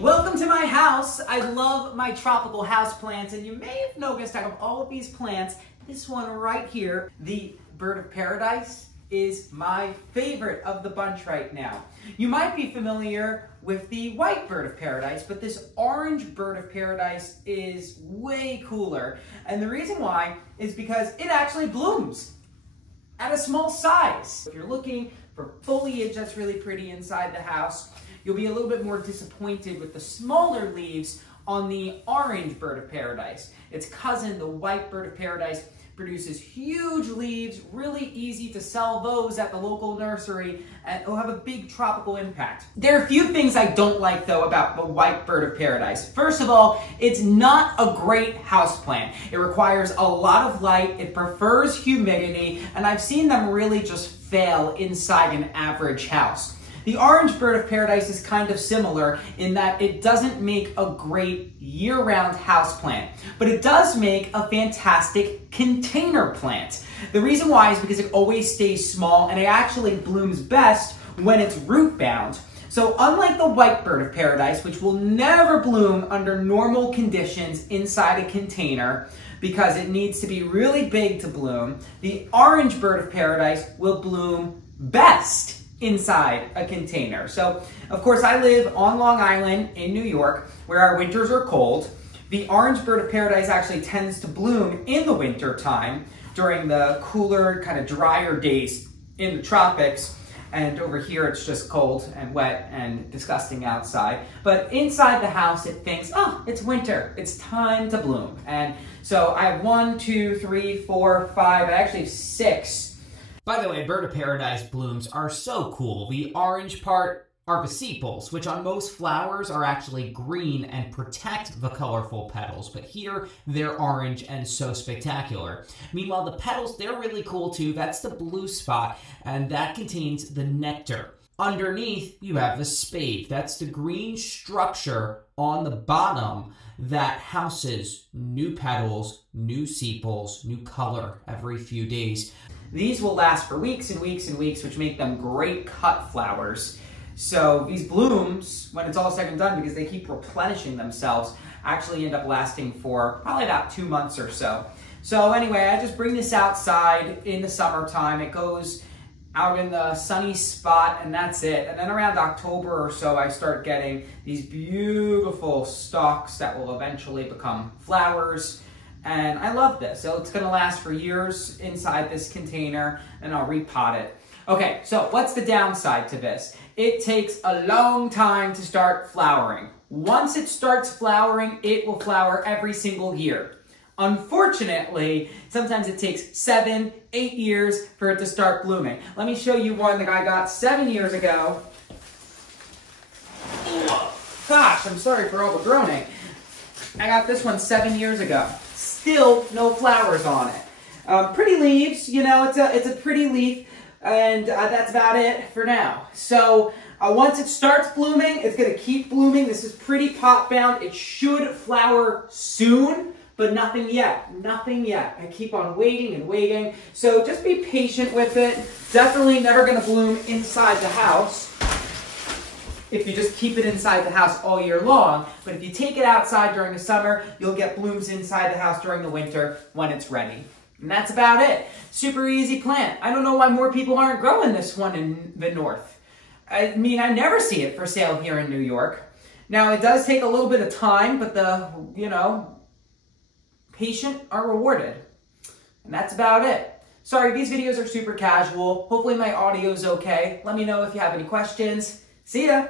Welcome to my house. I love my tropical house plants, and you may have noticed out of all of these plants, this one right here, the bird of paradise, is my favorite of the bunch right now. You might be familiar with the white bird of paradise, but this orange bird of paradise is way cooler. And the reason why is because it actually blooms at a small size. If you're looking for foliage that's really pretty inside the house, you'll be a little bit more disappointed with the smaller leaves on the orange bird of paradise. Its cousin, the white bird of paradise, produces huge leaves, really easy to sell those at the local nursery, and it'll have a big tropical impact. There are a few things I don't like though about the white bird of paradise. First of all, it's not a great houseplant. It requires a lot of light, it prefers humidity, and I've seen them really just fail inside an average house. The orange bird of paradise is kind of similar in that it doesn't make a great year-round houseplant, but it does make a fantastic container plant. The reason why is because it always stays small and it actually blooms best when it's root-bound. So unlike the white bird of paradise, which will never bloom under normal conditions inside a container because it needs to be really big to bloom, the orange bird of paradise will bloom best inside a container. So, of course, I live on Long Island in New York, where our winters are cold. The orange bird of paradise actually tends to bloom in the winter time during the cooler, kind of drier days in the tropics. And over here, it's just cold and wet and disgusting outside. But inside the house, it thinks, oh, it's winter. It's time to bloom. And so I have 1, 2, 3, 4, 5, I actually have 6. By the way, bird of paradise blooms are so cool. The orange part are the sepals, which on most flowers are actually green and protect the colorful petals, but here they're orange and so spectacular. Meanwhile, the petals, they're really cool too. That's the blue spot, and that contains the nectar. Underneath, you have the spathe. That's the green structure on the bottom that houses new petals, new sepals, new color every few days. These will last for weeks and weeks and weeks, which make them great cut flowers. So these blooms, when it's all said and done, because they keep replenishing themselves, actually end up lasting for probably about 2 months or so. So anyway, I just bring this outside in the summertime. It goes out in the sunny spot, and that's it. And then around October or so, I start getting these beautiful stalks that will eventually become flowers. And I love this. So it's gonna last for years inside this container, and I'll repot it. Okay, so what's the downside to this? It takes a long time to start flowering. Once it starts flowering, it will flower every single year. Unfortunately, sometimes it takes 7, 8 years for it to start blooming. Let me show you one that I got 7 years ago. Gosh, I'm sorry for all the groaning. I got this one 7 years ago. Still no flowers on it. Pretty leaves, you know, it's a pretty leaf, and that's about it for now. So once it starts blooming, it's gonna keep blooming. This is pretty pot bound. It should flower soon, but nothing yet, nothing yet. I keep on waiting and waiting. So just be patient with it. Definitely never gonna bloom inside the house if you just keep it inside the house all year long. But if you take it outside during the summer, you'll get blooms inside the house during the winter when it's ready. And that's about it. Super easy plant. I don't know why more people aren't growing this one in the north. I mean, I never see it for sale here in New York. Now, it does take a little bit of time, but the, patient are rewarded. And that's about it. Sorry, these videos are super casual. Hopefully my audio's okay. Let me know if you have any questions. See ya!